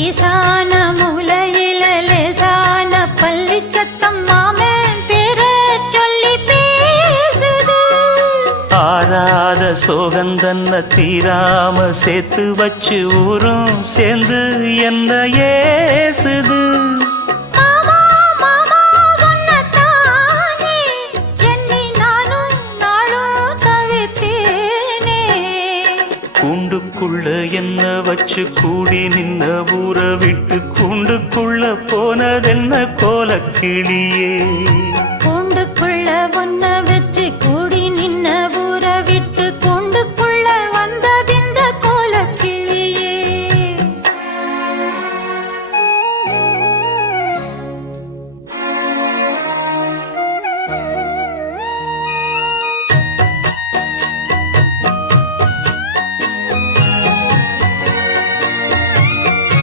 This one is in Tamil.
ஈசான மூலையில லேசான பள்ளி சத்தம் மாமன் பேர சொல்லி பேசுது. ஆறாத சோகந்தன்ன தீராம சேர்த்து வச்சு ஊரும் சேர்ந்து என்ன ஏசுது. கூண்டுக்குள்ள என்ன வச்சு கூடி நின்ன ஊற விட்டு கூண்டுக்குள்ள போனதென்ன கோலக்கிளியே.